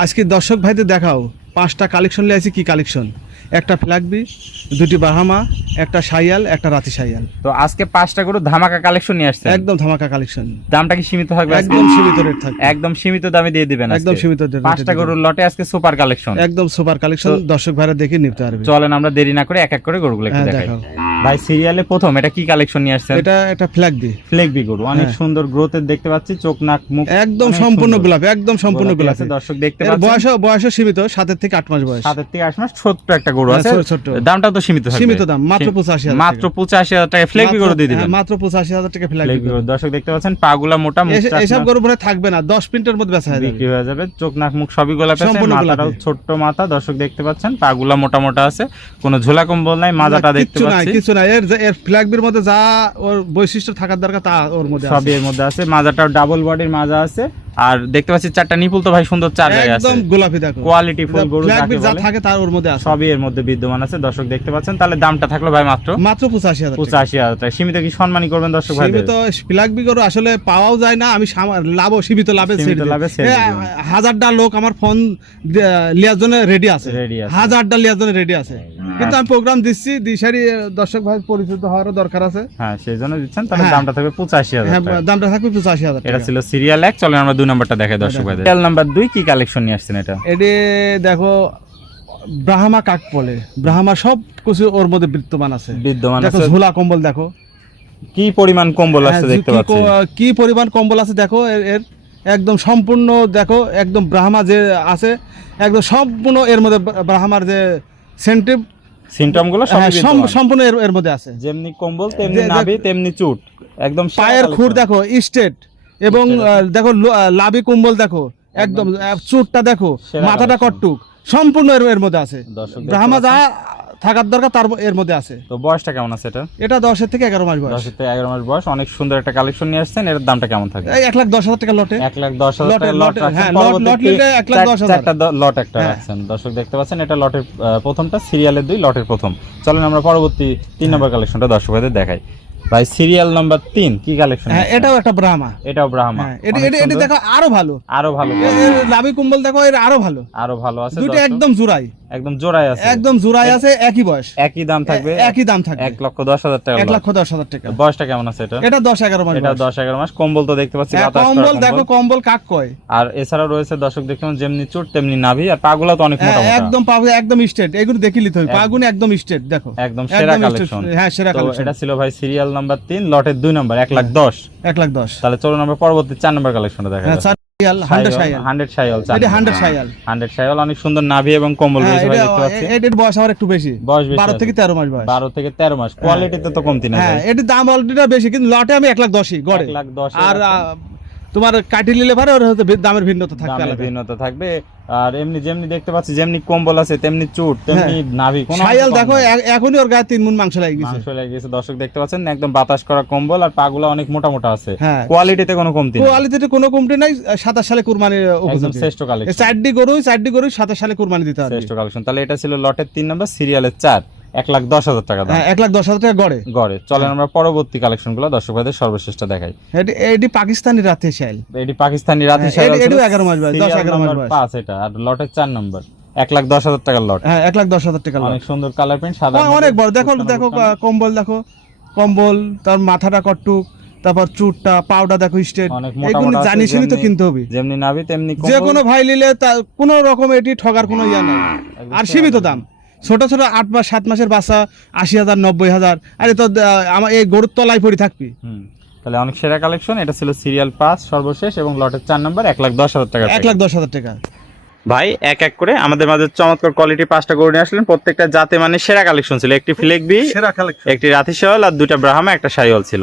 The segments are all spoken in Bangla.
আজকে দর্শক ভাইদের দেখাও 5টা কালেকশন নিয়ে আসি। কি কালেকশন? একটা ফ্ল্যাগবি, 2টি বাহামা, একটা শাইয়াল, একটা রাতি শাইয়াল। তো আজকে 5টা গরু ধামাকা কালেকশন নিয়ে আসছে। একদম ধামাকা কালেকশন। দামটা কি সীমিত থাকবে? একদম সীমিত রেট থাকবে। একদম সীমিত দামে দিয়ে দিবেন আজকে। একদম সীমিত রেট। 5টা গরুর লটে আজকে সুপার কালেকশন। একদম সুপার কালেকশন। দর্শক ভাইরা দেখে নিতে পারবে। চলেন আমরা দেরি না করে এক এক করে গরুগুলো একটু দেখাই। ভাই সিরিয়ালে প্রথম এটা কি কালেকশন নিয়ে আসছেন? এটা একটা ফ্ল্যাগবি। ফ্ল্যাগবি গরু অনেক সুন্দর গ্রোথের দেখতে পাচ্ছি, চোখ নাক মুখ একদম সম্পূর্ণ গোলাপি, একদম সম্পূর্ণ গোলাপি। দর্শক দেখতে পাচ্ছেন বয়স সীমিত, 7 থেকে 8 মাস বয়স। 7 থেকে 8 মাস, ছোট্ট একটা গরু আছে। ছোট। দামটা তো সীমিত থাকবে। সীমিত দাম, মাত্র 85,000। মাত্র 85,000 টাকা ফ্ল্যাগবি গরু দিয়ে দিবেন। মাত্র 85,000 টাকা ফ্ল্যাগবি গরু। দর্শক দেখতে পাচ্ছেন পাগুলা মোটা, মুখটা এসব গরু পরে থাকবে না, 10 মিনিটের মধ্যে বেচা হয়ে যাবে, বিক্রি হয়ে যাবে। চোখ নাক মুখ সবই গোলাপি আছে, মাথাটাও ছোট্ট মাথা। দর্শক দেখতে পাচ্ছেন পাগুলা মোটা মোটা আছে, কোনো ঝোলা কম্বল নাই, মাজাটা দেখতে পাচ্ছি কিছু নাই। এর ফ্ল্যাগবির মধ্যে যা ওর বৈশিষ্ট্য থাকার দরকার তা ওর মধ্যে আছে, সবই এর মধ্যে আছে। মাজাটাও ডাবল বডির মাজা আছে। আর দেখতে পাচ্ছি 4টা নিপুল তো ভাই সুন্দর 4 জায়গা আছে, একদম গোলাপি। দেখো কোয়ালিটি ফুল গরু ফ্ল্যাগবির যা থাকে তার ওর মধ্যে আছে, সবই এর মধ্যে বিদ্যমান আছে। দর্শক দেখতে পাচ্ছেন। তাহলে দামটা থাকলো ভাই মাত্র 85,000 টাকা। সীমিত কি সম্মানই করবেন দর্শক ভাই? সীমিত ফ্ল্যাগবি গরু আসলে পাওয়াও যায় না। আমি সীমিত লাভে হাজারটা লোক আমার ফোন লিয়ার জন্য রেডি আছে, হাজারটা লিয়ার জন্য রেডি আছে, কিন্তু আমি প্রোগ্রাম দিচ্ছি দিশারি দর্শক ভাই পরিচিত হওয়ারও দরকার আছে। হ্যাঁ, সেই জন্য দিচ্ছেন। তাহলে দামটা থাকবে 85,000 টাকা। হ্যাঁ, দামটা থাকবে 85,000 টাকা। এটা ছিল সিরিয়াল 1। চলেন আমরা 2 নাম্বারটা দেখাই দর্শক ভাইদের। সিরিয়াল নাম্বার 2 কি কালেকশন নিয়ে আসছেন এটা? এটি দেখো ব্রাহ্মা কাক বলে, ব্রাহ্মা সব কিছু ওর মধ্যে বিদ্যমান আছে। দেখো ঝোলা কম্বল, দেখো কি পরিমাণ কম্বল আছে দেখতে পাচ্ছি, কি পরিমাণ কম্বল আছে দেখো। এর একদম সম্পূর্ণ দেখো, একদম ব্রাহ্মা যে আছে একদম সম্পূর্ণ এর মধ্যে ব্রাহ্মার যে সিমটম গুলো সম্পূর্ণ এর মধ্যে আছে। যেমনি কম্বল তেমনি নাভি তেমনি চুট, একদম পায়ের খুর দেখো স্ট্রেট, এবং দেখো লাভি কম্বল দেখো, একদম চুটটা দেখো, মাথাটা কটটুক, সম্পূর্ণ এর মধ্যে আছে। ব্রাহ্মা যা থাকার দরকার তার এর মধ্যে আছে। তো বয়সটা কেমন আছে এটা? এটা 10 থেকে 11 মাস বয়স। 10 থেকে 11 মাস বয়স। অনেক সুন্দর একটা কালেকশন নিয়ে আসছেন। এর দামটা কেমন থাকে? 1,10,000 টাকা লটে। 1,10,000 টাকা লট রাখছেন। হ্যাঁ, লট নিলে 1,10,000 একটা লট একটা রাখছেন। দর্শক দেখতে পাচ্ছেন এটা লটের প্রথমটা, সিরিয়ালের 2 লটের প্রথম। চলেন আমরা পরবর্তী 3 নম্বর কালেকশনটা দর্শকদের দেখাই। ভাই সিরিয়াল নাম্বার 3 কি কালেকশন? হ্যাঁ, এটাও একটা ব্রাহ্মা। এটাও ব্রাহ্মা। এটা দেখো আরো ভালো, আরো ভালো। এর লাভি কম্বল দেখো, এর আরো ভালো আছে। দুটো একদম জোড়াই, একদম জোড়াই আছে, একদম জোড়াই আছে। একই বয়স, একই দাম থাকবে। 1,10,000 টাকা। 1,10,000 টাকা। বয়সটা কেমন আছে এটা? এটা 10-11 মাস। এটা 10-11 মাস। কম্বল তো দেখতে পাচ্ছি বাতাস করা কম্বল দেখো, কম্বল কাক কয়। আর এছাড়াও রয়েছে দর্শক দেখতে পাচ্ছেন যেমনি চুট তেমনি নাভি, আর পাগুলা তো অনেক মোটা মোটা, একদম পা একদম স্ট্রেট। এগুলো দেখিলি তো পাগুনি একদম স্ট্রেট দেখো, একদম সেরা কালেকশন। হ্যাঁ, সেরা কালেকশন। এটা ছিল ভাই সিরিয়াল নাম্বার 3 লটের 2 নাম্বার 1,10,000। 1,10,000। তাহলে চলুন আমরা পরবর্তী 4 নাম্বার কালেকশনটা দেখাই। 100 শাইয়াল। এটা 100 শাইয়াল। অনেক সুন্দর নাভি এবং কম্বল রয়েছে ভাই দেখতে পাচ্ছি। এর বয়স আবার একটু বেশি, 12 থেকে 13 মাস বয়স। 12 থেকে 13 মাস। কোয়ালিটিতে তো কমতি না। হ্যাঁ, এর দাম অলরেডি বেশি, কিন্তু লটে আমি 1,10,000 গড়ে। 1,10,000 আর তোমার কাটি নিলে পারে ওর হয়তো দামের ভিন্নতা থাকবে, ভিন্নতা থাকবে। আর এমনি যেমনি দেখতে পাচ্ছি যেমনি কম্বল আছে তেমনি চুট তেমনি নাভি। কোন শাইয়াল দেখো এখনই ওর গায়ে 3 মুন মাংস লেগে গেছে। দর্শক দেখতে পাচ্ছেন একদম বাতাস করা কম্বল, আর পাগুলা অনেক মোটা মোটা আছে। কোয়ালিটিতে কোনো কমতি নাই, কোয়ালিটিতে কোনো কমতি নাই। 27 সালে কুরবানি একদম শ্রেষ্ঠ কালেকশন। 4টি গরু 27 সালে কুরবানি দিতে হবে, শ্রেষ্ঠ কালেকশন। তাহলে এটা ছিল লটের 3 নাম্বার, সিরিয়ালের 4, 1,10,000 টাকা দাম। 1,10,000 টাকা গড়ে। চলেন আমরা পরবর্তী কালেকশনগুলো দর্শক ভাইদের সর্বশেষটা দেখাই। এটি পাকিস্তানি রাতি শাইল। এটি পাকিস্তানি রাতি শাইল। এটি 11 মাস বয়স, 10-11 মাস বয়স। 5 এটা। আর লটের 4 নাম্বার 1,10,000 টাকার লট। হ্যাঁ, 1,10,000 টাকা লট। অনেক সুন্দর কালার প্রিন্ট, সাদা অনেক বড়। দেখো কম্বল দেখো, কম্বল তার মাথাটা কটটুক, তারপর চুটটা পাউডার দেখো স্ট্রেট। এগুলো জানি শুনি তো কিনতে হবে। যেমনি নাভি তেমনি যে কোনো ভাই নিলে কোনো রকম এটি ঠগার কোনো ইয়া নাই। আর সীমিত দাম। ছোট 8 মাস 7 মাসের বাচ্চা 80,000 90,000। আরে তো আমার এই গরুর তলায় পড়ে থাকবি। তাহলে অনেক সেরা কালেকশন। এটা ছিল সিরিয়াল 5 সর্বশেষ, এবং লটের 4 নাম্বার 1,10,000 টাকা। 1,10,000 টাকা। ভাই এক এক করে আমাদের মাঝে চমৎকার কোয়ালিটি 5টা গরু নিয়ে আসলেন। প্রত্যেকটা জাতে মানে সেরা কালেকশন ছিল। একটি ফ্লেগবি, একটি রাতি শাইওয়াল, আর 2টা ব্রাহ্মা, একটা শাইওয়াল ছিল।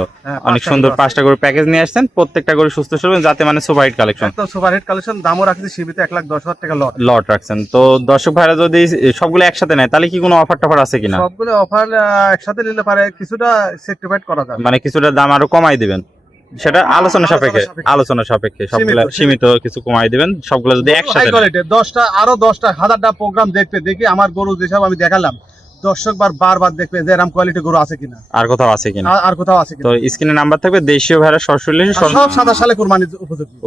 অনেক সুন্দর 5টা গরু প্যাকেজ নিয়ে আসছেন। প্রত্যেকটা গরু সুস্থ সবল জাতে মানে সুপার হিট কালেকশন। একদম সুপার হিট কালেকশন। দামও রাখছি সীমিত 1,10,000 টাকা লট রাখছেন। তো দর্শক ভাইরা যদি সবগুলো একসাথে নেয় তাহলে কি কোনো অফার টফার আছে কিনা? সবগুলো অফার একসাথে নিলে পারে কিছুটা সেক্রিফাইস করা যাবে, মানে কিছুটা দাম আরো কমাই দিবেন, সেটা আলোচনা সাপেক্ষে সবগুলো সীমিত কিছু কমাই দিবেন। সবগুলো যদি একসাথে 10টা 10,000টা প্রোগ্রাম দেখি আমার গরু যেসব আমি দেখালাম দর্শক বারবার দেখবে যে এরকম কোয়ালিটি গরু আছে কিনা, আর কোথাও আছে কিনা। আর কোথাও আছে কিনা। তো স্ক্রিনে নাম্বার থাকবে, দেশীয় ভেড়া সরাসরি সব সাদা সালে কুরবানি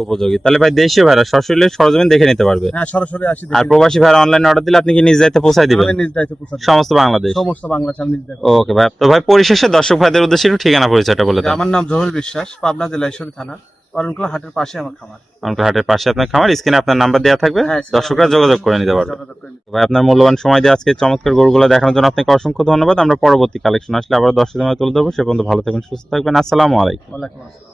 উপযোগী। তাহলে ভাই দেশীয় ভেড়া সরাসরি সরজমিন দেখে নিতে পারবে। হ্যাঁ, সরাসরি আসি। আর প্রবাসী ভেড়া অনলাইনে অর্ডার দিলে আপনি কি নিজ দায়িত্বে পৌঁছায় দিবেন? আমি নিজ দায়িত্বে পৌঁছাই দিই। সমস্ত বাংলাদেশ আমি নিজ দায়িত্বে। ওকে ভাই। তো ভাই পরিশেষে দর্শক ভাইদের উদ্দেশ্যে একটু ঠিকানা পরিচয়টা বলে দেন। আমার নাম জহুর বিশ্বাস, পাবনা জেলা ঈশ্বরদী থানা, অরণকুলা হাটের পাশে আমার খামার। অরণকুলা হাটের পাশে আপনার খামার। স্ক্রিনে আপনার নাম্বার দেওয়া থাকবে, হ্যাঁ, দর্শকরা যোগাযোগ করে নিতে পারবে। যোগাযোগ করে নিতে। ভাই আপনার মূল্যবান সময় দিয়ে আজকে চমৎকার গরুগুলো দেখানোর জন্য আপনাকে অসংখ্য ধন্যবাদ। আমরা পরবর্তী কালেকশন আসলে আবার দর্শকদের মাঝে তুলে ধরবো। সে পর্যন্ত ভালো থাকবেন, সুস্থ থাকবেন। আসসালামু আলাইকুম। ওয়ালাইকুম আসসালাম।